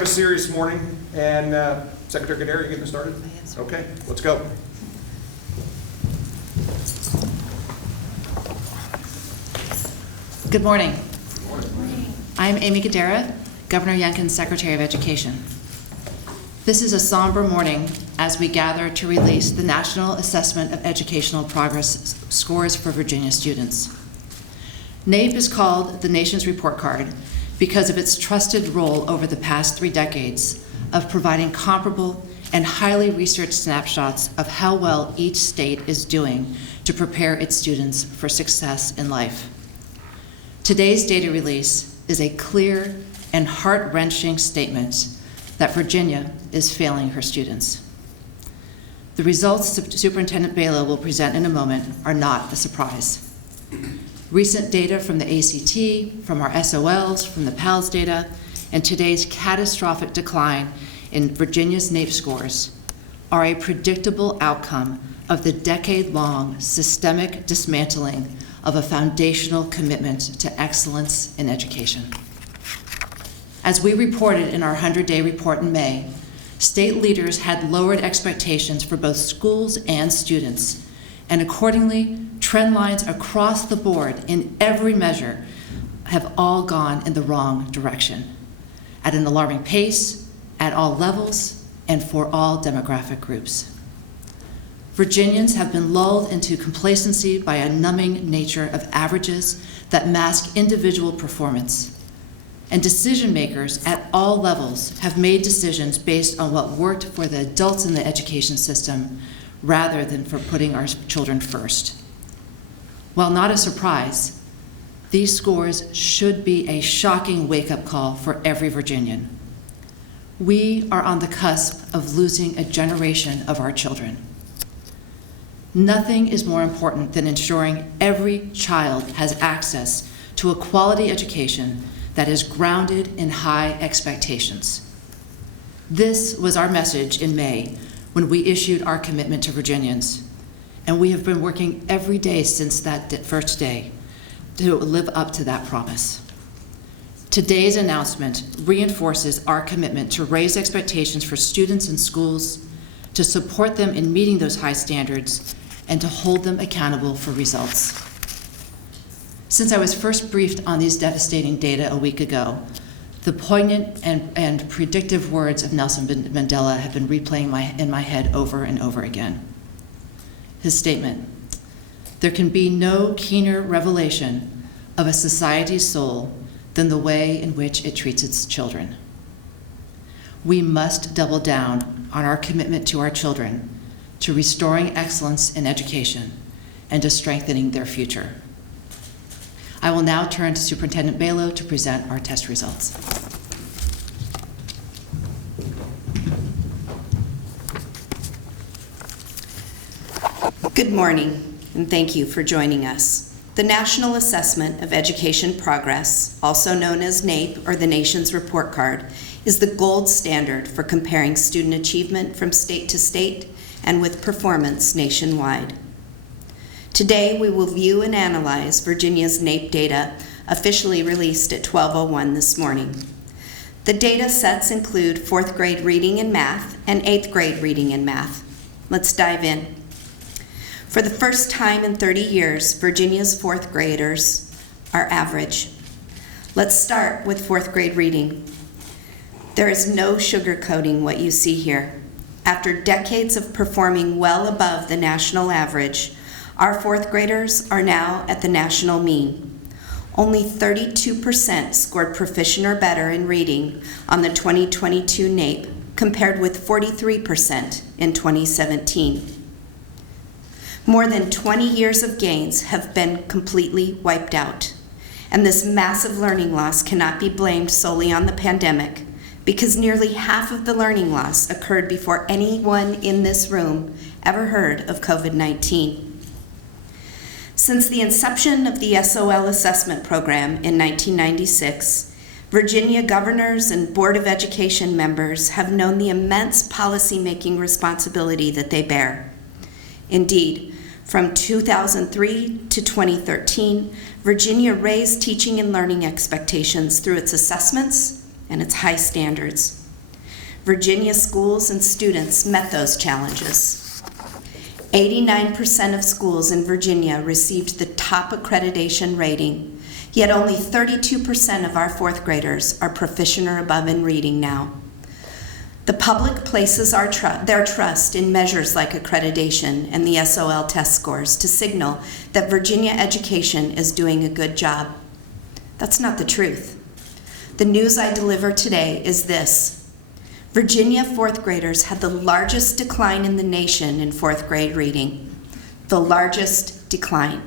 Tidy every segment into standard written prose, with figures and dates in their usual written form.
have a serious morning, and Secretary Guidera, you getting us started? Okay, let's go. Good morning. Good morning. I'm Aimee Guidera, Governor Youngkin's Secretary of Education. This is a somber morning as we gather to release the National Assessment of Educational Progress scores for Virginia students. NAEP is called the nation's report card because of its trusted role over the past 3 decades of providing comparable and highly researched snapshots of how well each state is doing to prepare its students for success in life. Today's data release is a clear and heart-wrenching statement that Virginia is failing her students. The results Superintendent Balow will present in a moment are not a surprise. Recent data from the ACT, from our SOLs, from the PALS data, and today's catastrophic decline in Virginia's NAEP scores are a predictable outcome of the decade-long systemic dismantling of a foundational commitment to excellence in education. As we reported in our 100-day report in May, state leaders had lowered expectations for both schools and students, and accordingly, trend lines across the board in every measure have all gone in the wrong direction, at an alarming pace, at all levels, and for all demographic groups. Virginians have been lulled into complacency by a numbing nature of averages that mask individual performance. And decision makers at all levels have made decisions based on what worked for the adults in the education system rather than for putting our children first. While not a surprise, these scores should be a shocking wake-up call for every Virginian. We are on the cusp of losing a generation of our children. Nothing is more important than ensuring every child has access to a quality education that is grounded in high expectations. This was our message in May when we issued our commitment to Virginians, and we have been working every day since that first day to live up to that promise. Today's announcement reinforces our commitment to raise expectations for students and schools, to support them in meeting those high standards, and to hold them accountable for results. Since I was first briefed on these devastating data a week ago, the poignant and predictive words of Nelson Mandela have been replaying in my head over and over again. His statement, "There can be no keener revelation of a society's soul than the way in which it treats its children." We must double down on our commitment to our children, to restoring excellence in education, and to strengthening their future. I will now turn to Superintendent Balow to present our test results. Good morning, and thank you for joining us. The National Assessment of Education Progress, also known as NAEP or the nation's report card, is the gold standard for comparing student achievement from state to state and with performance nationwide. Today, we will view and analyze Virginia's NAEP data officially released at 12:01 this morning. The data sets include 4th grade reading and math and 8th grade reading and math. Let's dive in. For the first time in 30 years, Virginia's 4th graders are average. Let's start with 4th grade reading. There is no sugarcoating what you see here. After decades of performing well above the national average, our 4th graders are now at the national mean. Only 32% scored proficient or better in reading on the 2022 NAEP, compared with 43% in 2017. More than 20 years of gains have been completely wiped out, and this massive learning loss cannot be blamed solely on the pandemic, because nearly half of the learning loss occurred before anyone in this room ever heard of COVID-19. Since the inception of the SOL assessment program in 1996, Virginia governors and Board of Education members have known the immense policy-making responsibility that they bear. Indeed, from 2003 to 2013, Virginia raised teaching and learning expectations through its assessments and its high standards. Virginia schools and students met those challenges. 89% of schools in Virginia received the top accreditation rating, yet only 32% of our fourth graders are proficient or above in reading now. The public places their trust in measures like accreditation and the SOL test scores to signal that Virginia education is doing a good job. That's not the truth. The news I deliver today is this: Virginia fourth graders had the largest decline in the nation in fourth grade reading. The largest decline.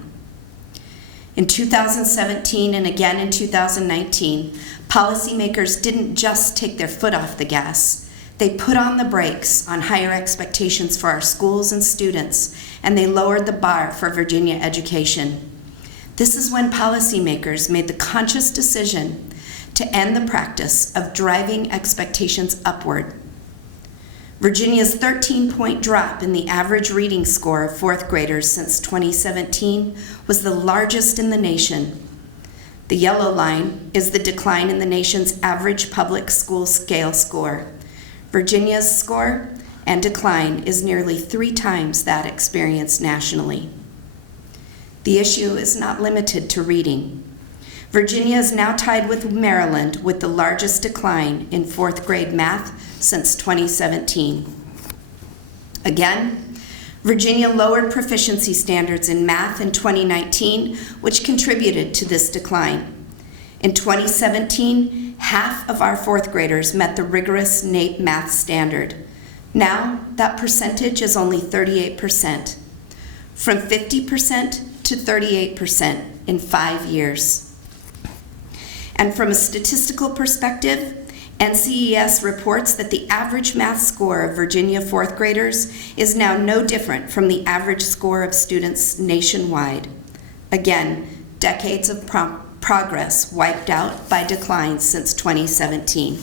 In 2017 and again in 2019, policymakers didn't just take their foot off the gas. They put on the brakes on higher expectations for our schools and students, and they lowered the bar for Virginia education. This is when policymakers made the conscious decision to end the practice of driving expectations upward. Virginia's 13-point drop in the average reading score of fourth graders since 2017 was the largest in the nation. The yellow line is the decline in the nation's average public school scale score. Virginia's score and decline is nearly 3 times that experienced nationally. The issue is not limited to reading. Virginia is now tied with Maryland with the largest decline in fourth grade math since 2017. Again, Virginia lowered proficiency standards in math in 2019, which contributed to this decline. In 2017, half of our fourth graders met the rigorous NAEP math standard. Now, that percentage is only 38%, from 50% to 38% in 5 years. And from a statistical perspective, NCES reports that the average math score of Virginia fourth graders is now no different from the average score of students nationwide. Again, decades of progress wiped out by declines since 2017.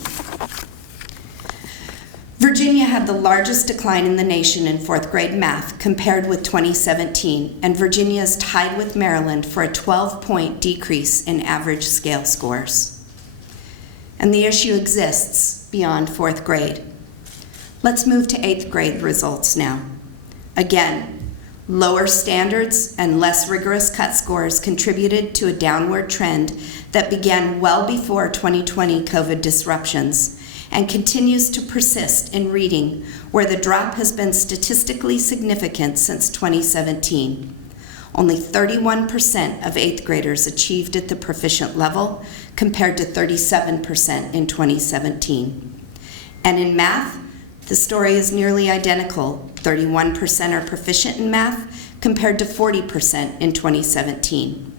Virginia had the largest decline in the nation in fourth grade math compared with 2017, and Virginia is tied with Maryland for a 12-point decrease in average scale scores. And the issue exists beyond fourth grade. Let's move to eighth grade results now. Again, lower standards and less rigorous cut scores contributed to a downward trend that began well before 2020 COVID disruptions and continues to persist in reading, where the drop has been statistically significant since 2017. Only 31% of eighth graders achieved at the proficient level, compared to 37% in 2017. And in math, the story is nearly identical. 31% are proficient in math, compared to 40% in 2017.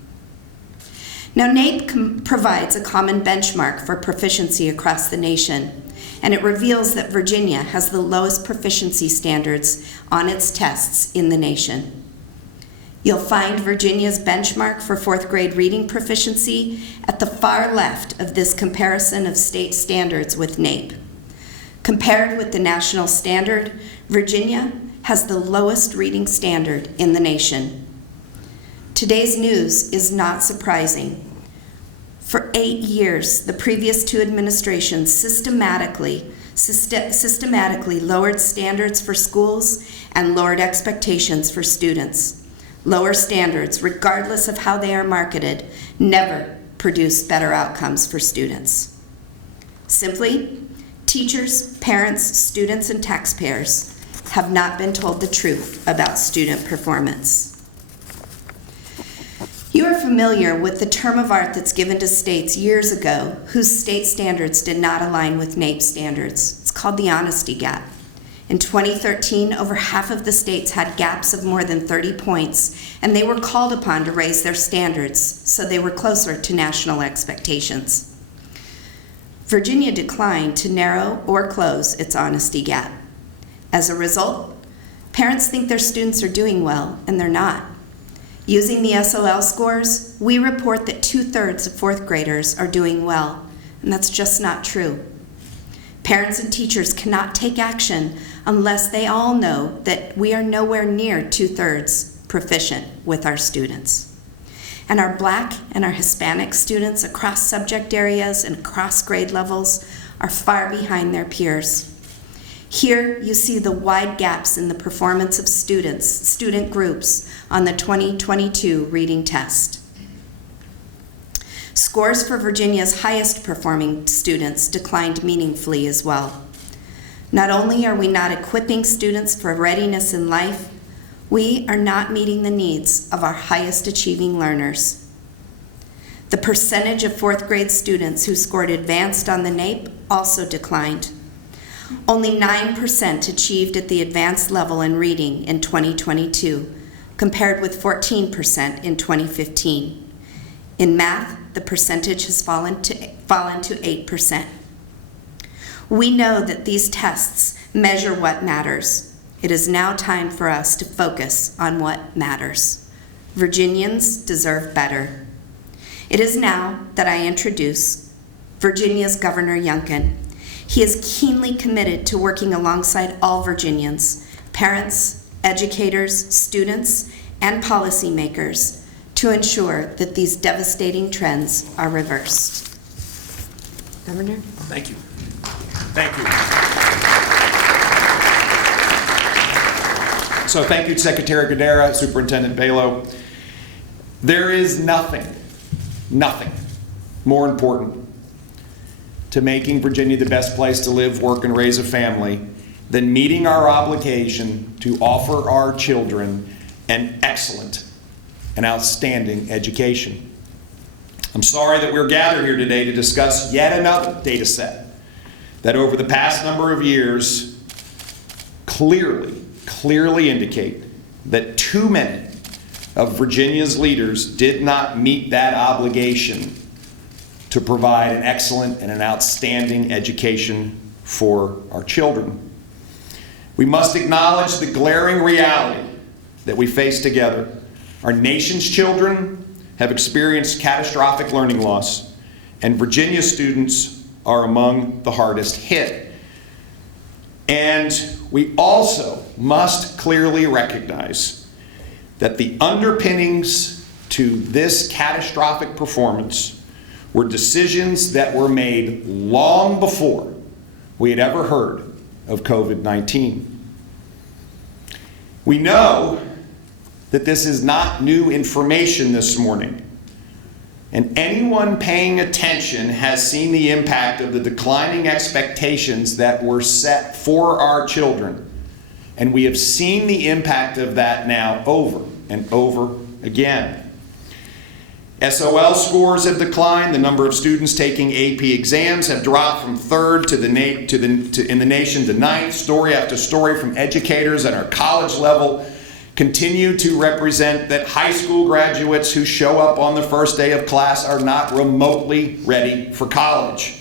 Now, NAEP provides a common benchmark for proficiency across the nation, and it reveals that Virginia has the lowest proficiency standards on its tests in the nation. You'll find Virginia's benchmark for fourth grade reading proficiency at the far left of this comparison of state standards with NAEP. Compared with the national standard, Virginia has the lowest reading standard in the nation. Today's news is not surprising. For 8 years, the previous 2 administrations systematically lowered standards for schools and lowered expectations for students. Lower standards, regardless of how they are marketed, never produce better outcomes for students. Simply, teachers, parents, students, and taxpayers have not been told the truth about student performance. You are familiar with the term of art that's given to states years ago whose state standards did not align with NAEP standards. It's called the honesty gap. In 2013, over half of the states had gaps of more than 30 points, and they were called upon to raise their standards so they were closer to national expectations. Virginia declined to narrow or close its honesty gap. As a result, parents think their students are doing well, and they're not. Using the SOL scores, we report that 2/3 of fourth graders are doing well, and that's just not true. Parents and teachers cannot take action unless they all know that we are nowhere near 2/3 proficient with our students. And our Black and our Hispanic students across subject areas and across grade levels are far behind their peers. Here you see the wide gaps in the performance of student groups on the 2022 reading test. Scores for Virginia's highest performing students declined meaningfully as well. Not only are we not equipping students for readiness in life, we are not meeting the needs of our highest achieving learners. The percentage of fourth grade students who scored advanced on the NAEP also declined. Only 9% achieved at the advanced level in reading in 2022, compared with 14% in 2015. In math, the percentage has fallen to 8%. We know that these tests measure what matters. It is now time for us to focus on what matters. Virginians deserve better. It is now that I introduce Virginia's Governor Youngkin. He is keenly committed to working alongside all Virginians, parents, educators, students, and policymakers to ensure that these devastating trends are reversed. Governor? Thank you. Thank you. So thank you, Secretary Guidera, Superintendent Balow. There is nothing more important to making Virginia the best place to live, work, and raise a family than meeting our obligation to offer our children an excellent and outstanding education. I'm sorry that we're gathered here today to discuss yet another data set that over the past number of years clearly indicate that too many of Virginia's leaders did not meet that obligation to provide an excellent and an outstanding education for our children. We must acknowledge the glaring reality that we face together. Our nation's children have experienced catastrophic learning loss, and Virginia students are among the hardest hit. And we also must clearly recognize that the underpinnings to this catastrophic performance were decisions that were made long before we had ever heard of COVID-19. We know that this is not new information this morning, and anyone paying attention has seen the impact of the declining expectations that were set for our children, and we have seen the impact of that now over and over again. SOL scores have declined. The number of students taking AP exams have dropped from third in the nation to ninth. Story after story from educators at our college level continue to represent that high school graduates who show up on the first day of class are not remotely ready for college.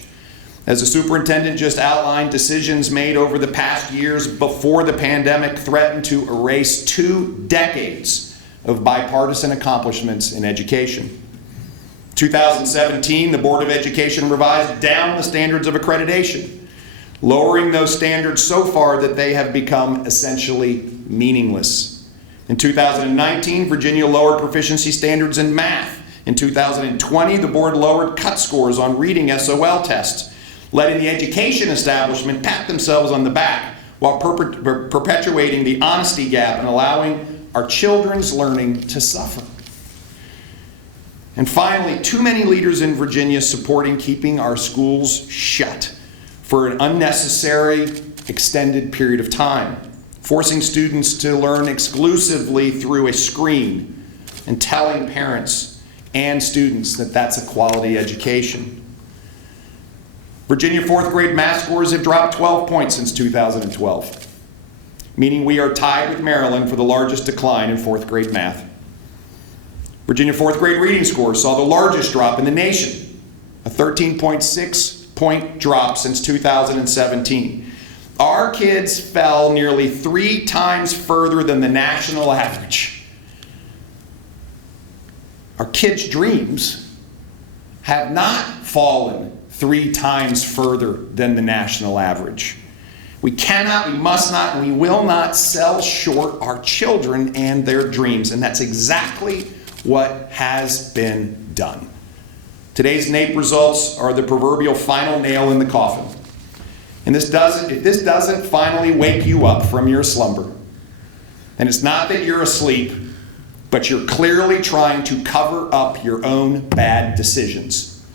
As the superintendent just outlined, decisions made over the past years before the pandemic threatened to erase 2 decades of bipartisan accomplishments in education. 2017, the Board of Education revised down the standards of accreditation, lowering those standards so far that they have become essentially meaningless. In 2019, Virginia lowered proficiency standards in math. In 2020, the board lowered cut scores on reading SOL tests, letting the education establishment pat themselves on the back while perpetuating the honesty gap and allowing our children's learning to suffer. And finally, too many leaders in Virginia supporting keeping our schools shut for an unnecessary extended period of time, forcing students to learn exclusively through a screen and telling parents and students that that's a quality education. Virginia fourth grade math scores have dropped 12 points since 2012, meaning we are tied with Maryland for the largest decline in fourth grade math. Virginia fourth grade reading scores saw the largest drop in the nation, a 13.6 point drop since 2017. Our kids fell nearly 3 times further than the national average. Our kids' dreams have not fallen 3 times further than the national average. We cannot, we must not, and we will not sell short our children and their dreams, and that's exactly what has been done. Today's NAEP results are the proverbial final nail in the coffin. And if this doesn't finally wake you up from your slumber, and it's not that you're asleep, but you're clearly trying to cover up your own bad decisions.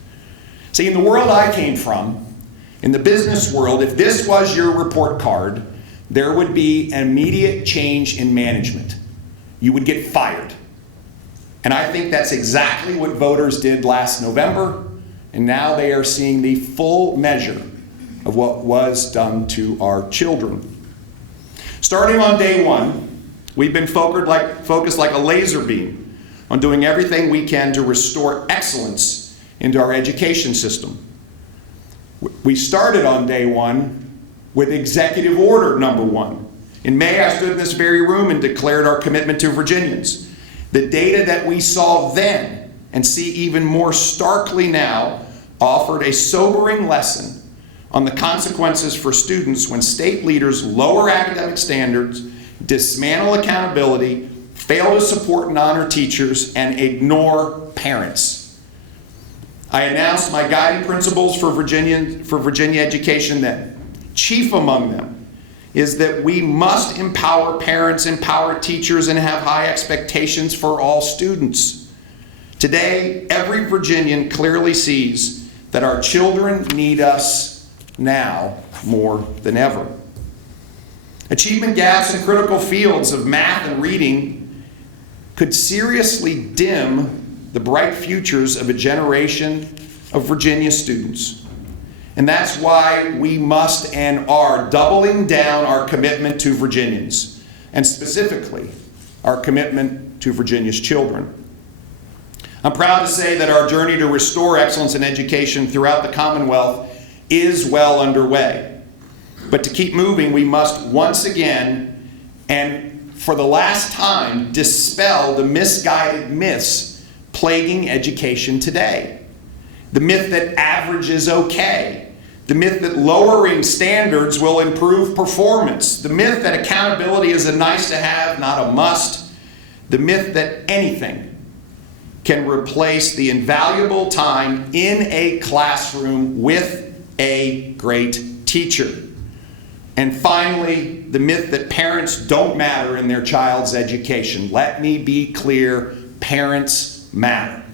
See, in the world I came from, in the business world, if this was your report card, there would be an immediate change in management. You would get fired. And I think that's exactly what voters did last November, and now they are seeing the full measure of what was done to our children. Starting on day one, we've been focused like a laser beam on doing everything we can to restore excellence into our education system. We started on day one with Executive Order number 1. In May, I stood in this very room and declared our commitment to Virginians. The data that we saw then, and see even more starkly now, offered a sobering lesson on the consequences for students when state leaders lower academic standards, dismantle accountability, fail to support and honor teachers, and ignore parents. I announced my guiding principles for Virginia education then. Chief among them is that we must empower parents, empower teachers, and have high expectations for all students. Today, every Virginian clearly sees that our children need us now more than ever. Achievement gaps in critical fields of math and reading could seriously dim the bright futures of a generation of Virginia students. And that's why we must and are doubling down our commitment to Virginians, and specifically our commitment to Virginia's children. I'm proud to say that our journey to restore excellence in education throughout the Commonwealth is well underway. But to keep moving, we must once again, and for the last time, dispel the misguided myths plaguing education today. The myth that average is okay. The myth that lowering standards will improve performance. The myth that accountability is a nice to have, not a must. The myth that anything can replace the invaluable time in a classroom with a great teacher. And finally, the myth that parents don't matter in their child's education. Let me be clear, parents matter.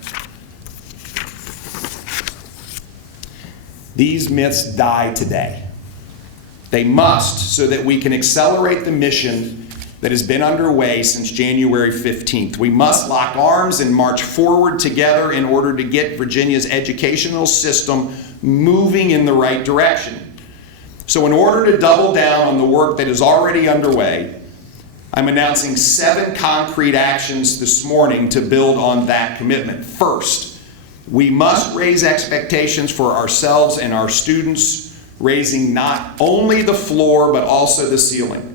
These myths die today. They must, so that we can accelerate the mission that has been underway since January 15th. We must lock arms and march forward together in order to get Virginia's educational system moving in the right direction. So in order to double down on the work that is already underway, I'm announcing 7 concrete actions this morning to build on that commitment. First, we must raise expectations for ourselves and our students, raising not only the floor but also the ceiling.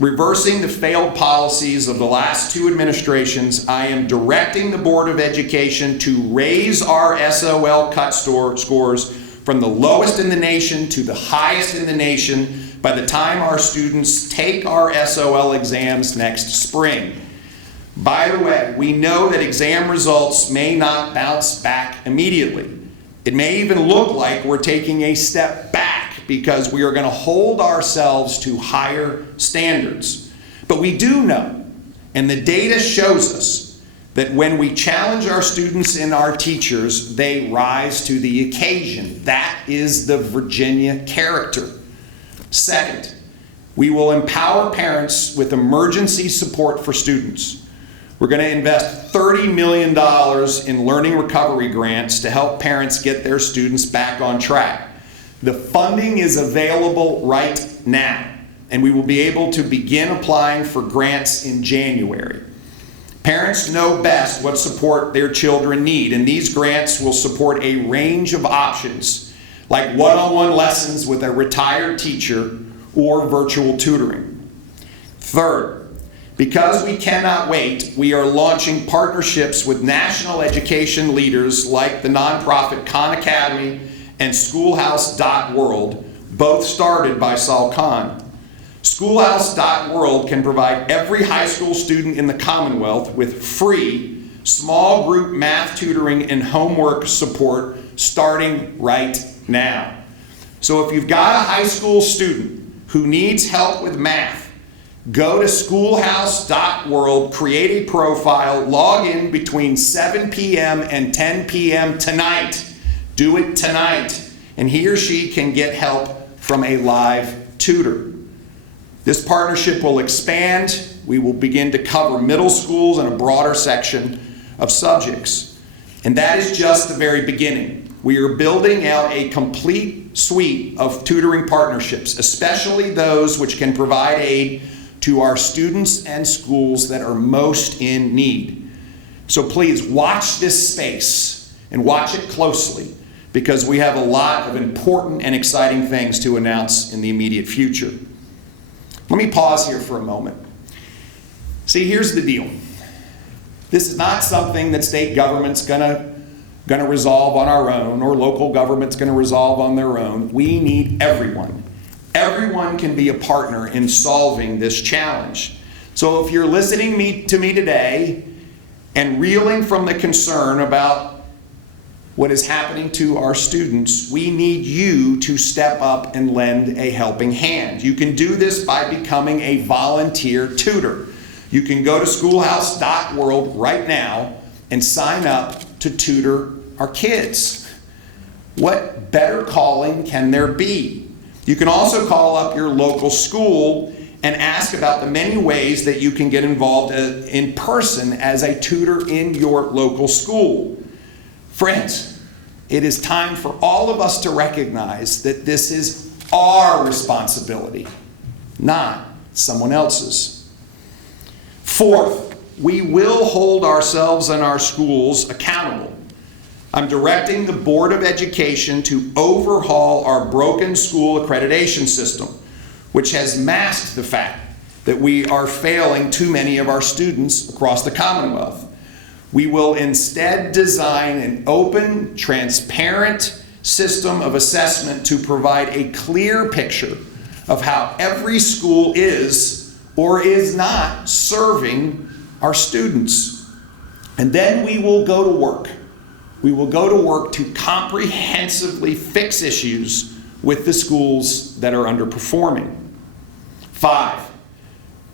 Reversing the failed policies of the last 2 administrations, I am directing the Board of Education to raise our SOL cut scores from the lowest in the nation to the highest in the nation by the time our students take our SOL exams next spring. By the way, we know that exam results may not bounce back immediately. It may even look like we're taking a step back because we are going to hold ourselves to higher standards. But we do know, and the data shows us, that when we challenge our students and our teachers, they rise to the occasion. That is the Virginia character. Second, we will empower parents with emergency support for students. We're going to invest $30 million in learning recovery grants to help parents get their students back on track. The funding is available right now, and we will be able to begin applying for grants in January. Parents know best what support their children need, and these grants will support a range of options, like one-on-one lessons with a retired teacher or virtual tutoring. Third, because we cannot wait, we are launching partnerships with national education leaders like the nonprofit Khan Academy and Schoolhouse.World, both started by Saul Khan. Schoolhouse.World can provide every high school student in the Commonwealth with free small group math tutoring and homework support starting right now. So if you've got a high school student who needs help with math, go to schoolhouse.world, create a profile, log in between 7 p.m. and 10 p.m. tonight. Do it tonight. And he or she can get help from a live tutor. This partnership will expand. We will begin to cover middle schools and a broader section of subjects. And that is just the very beginning. We are building out a complete suite of tutoring partnerships, especially those which can provide aid to our students and schools that are most in need. So please watch this space and watch it closely, because we have a lot of important and exciting things to announce in the immediate future. Let me pause here for a moment. See, here's the deal. This is not something that state government's gonna resolve on our own, or local government's gonna resolve on their own. We need everyone. Everyone can be a partner in solving this challenge. So if you're listening to me today and reeling from the concern about what is happening to our students, we need you to step up and lend a helping hand. You can do this by becoming a volunteer tutor. You can go to schoolhouse.world right now and sign up to tutor our kids. What better calling can there be? You can also call up your local school and ask about the many ways that you can get involved in person as a tutor in your local school. Friends, it is time for all of us to recognize that this is our responsibility, not someone else's. Fourth, we will hold ourselves and our schools accountable. I'm directing the Board of Education to overhaul our broken school accreditation system, which has masked the fact that we are failing too many of our students across the Commonwealth. We will instead design an open, transparent system of assessment to provide a clear picture of how every school is or is not serving our students. And then we will go to work. We will go to work to comprehensively fix issues with the schools that are underperforming. 5,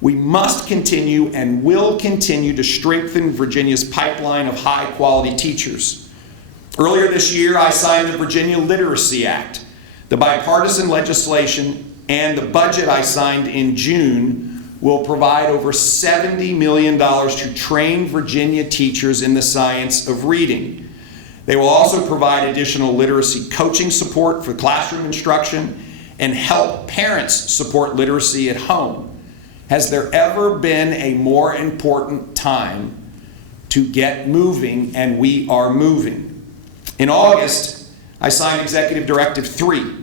we must continue and will continue to strengthen Virginia's pipeline of high-quality teachers. Earlier this year, I signed the Virginia Literacy Act. The bipartisan legislation and the budget I signed in June will provide over $70 million to train Virginia teachers in the science of reading. They will also provide additional literacy coaching support for classroom instruction and help parents support literacy at home. Has there ever been a more important time to get moving? And we are moving. In August, I signed Executive Directive 3,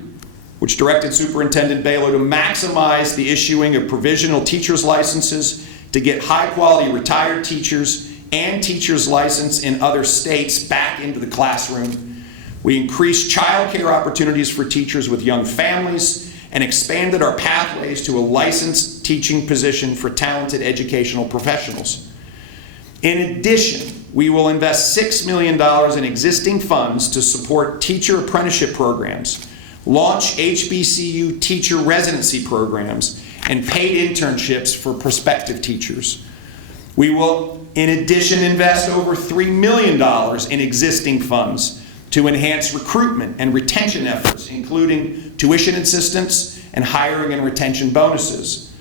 which directed Superintendent Balow to maximize the issuing of provisional teacher's licenses to get high-quality retired teachers and teachers licensed in other states back into the classroom. We increased child care opportunities for teachers with young families and expanded our pathways to a licensed teaching position for talented educational professionals. In addition, we will invest $6 million in existing funds to support teacher apprenticeship programs, launch HBCU teacher residency programs, and paid internships for prospective teachers. We will, in addition, invest over $3 million in existing funds to enhance recruitment and retention efforts, including tuition assistance and hiring and retention bonuses.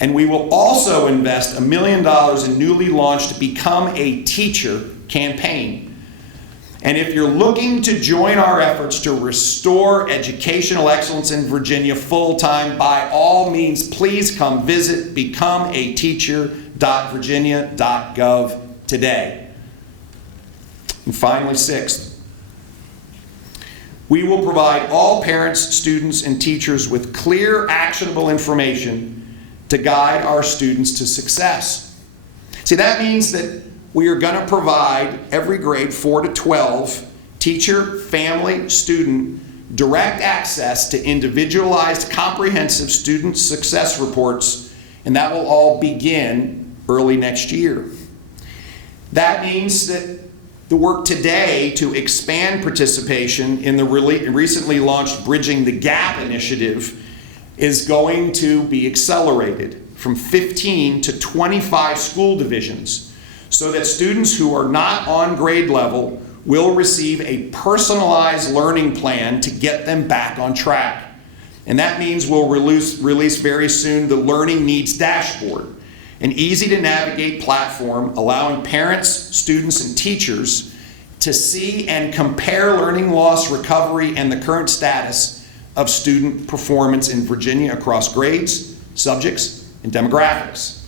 And we will also invest $1 million in newly launched Become a Teacher campaign. And if you're looking to join our efforts to restore educational excellence in Virginia full-time, by all means, please come visit becomeateacher.virginia.gov today. And finally, 6th, we will provide all parents, students, and teachers with clear, actionable information to guide our students to success. See, that means that we are going to provide every grade 4 to 12 teacher, family, student direct access to individualized, comprehensive student success reports, and that will all begin early next year. That means that the work today to expand participation in the recently launched Bridging the Gap initiative is going to be accelerated from 15 to 25 school divisions, so that students who are not on grade level will receive a personalized learning plan to get them back on track. And that means we'll release very soon the Learning Needs Dashboard, an easy-to-navigate platform allowing parents, students, and teachers to see and compare learning loss, recovery, and the current status of student performance in Virginia across grades, subjects, and demographics.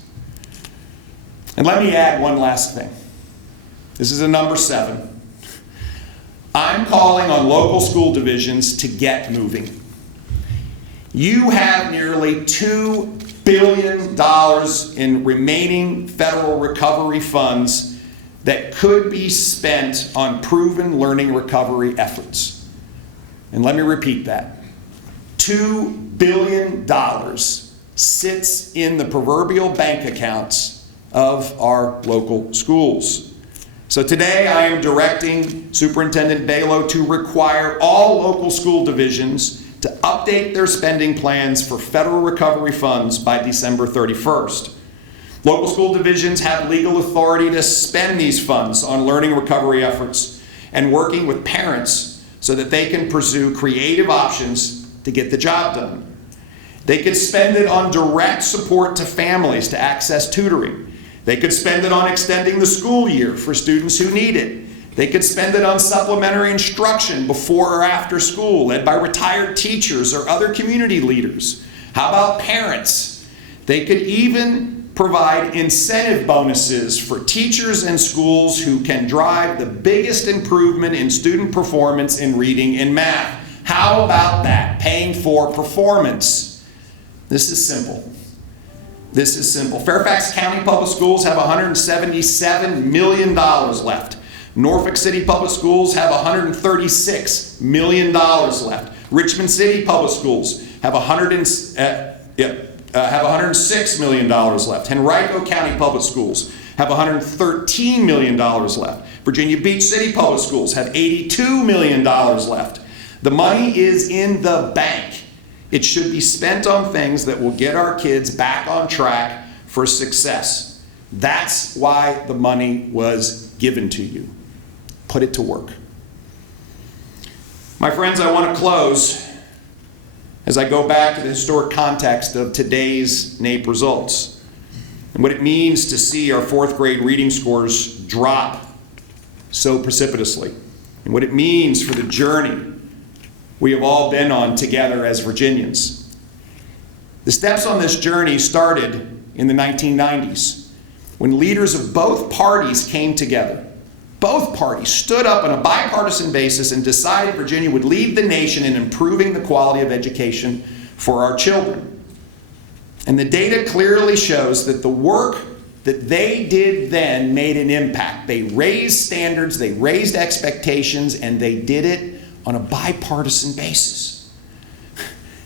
And let me add one last thing. This is a number 7. I'm calling on local school divisions to get moving. You have nearly $2 billion in remaining federal recovery funds that could be spent on proven learning recovery efforts. And let me repeat that. $2 billion sits in the proverbial bank accounts of our local schools. So today I am directing Superintendent Balow to require all local school divisions to update their spending plans for federal recovery funds by December 31st. Local school divisions have legal authority to spend these funds on learning recovery efforts and working with parents so that they can pursue creative options to get the job done. They could spend it on direct support to families to access tutoring. They could spend it on extending the school year for students who need it. They could spend it on supplementary instruction before or after school, led by retired teachers or other community leaders. How about parents? They could even provide incentive bonuses for teachers and schools who can drive the biggest improvement in student performance in reading and math. How about that? Paying for performance. This is simple. This is simple. Fairfax County Public Schools have $177 million left. Norfolk City Public Schools have $136 million left. Richmond City Public Schools have $106 million left. Henrico County Public Schools have $113 million left. Virginia Beach City Public Schools have $82 million left. The money is in the bank. It should be spent on things that will get our kids back on track for success. That's why the money was given to you. Put it to work. My friends, I want to close as I go back to the historic context of today's NAEP results and what it means to see our 4th grade reading scores drop so precipitously, and what it means for the journey we have all been on together as Virginians. The steps on this journey started in the 1990s when leaders of both parties came together. Both parties stood up on a bipartisan basis and decided Virginia would lead the nation in improving the quality of education for our children. And the data clearly shows that the work that they did then made an impact. They raised standards, they raised expectations, and they did it on a bipartisan basis.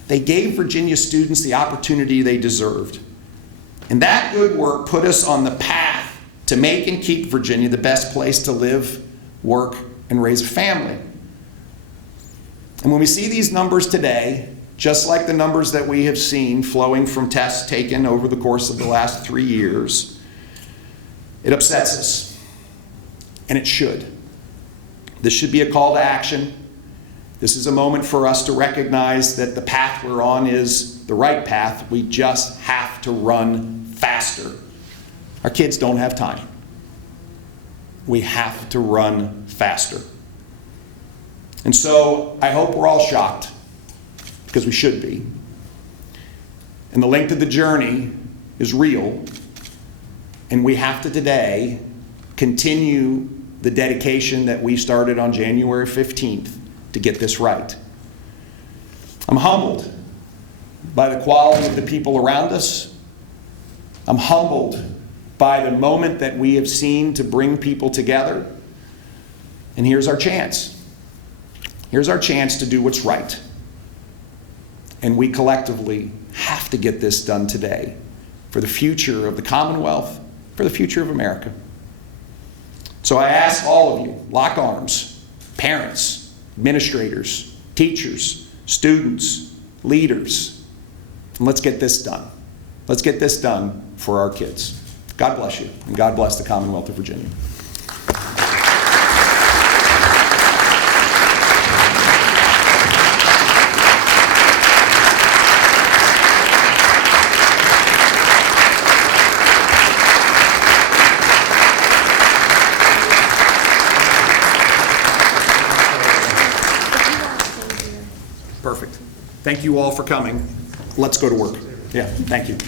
They gave Virginia students the opportunity they deserved. And that good work put us on the path to make and keep Virginia the best place to live, work, and raise a family. And when we see these numbers today, just like the numbers that we have seen flowing from tests taken over the course of the last 3 years, it upsets us, and it should. This should be a call to action. This is a moment for us to recognize that the path we're on is the right path. We just have to run faster. Our kids don't have time. We have to run faster. And so I hope we're all shocked, because we should be. And the length of the journey is real, and we have to today continue the dedication that we started on January 15th to get this right. I'm humbled by the quality of the people around us. I'm humbled by the moment that we have seen to bring people together. And here's our chance. Here's our chance to do what's right. And we collectively have to get this done today for the future of the Commonwealth, for the future of America. So I ask all of you, lock arms, parents, administrators, teachers, students, leaders, and let's get this done. Let's get this done for our kids. God bless you, and God bless the Commonwealth of Virginia. Perfect. Thank you all for coming. Let's go to work. Yeah, thank you.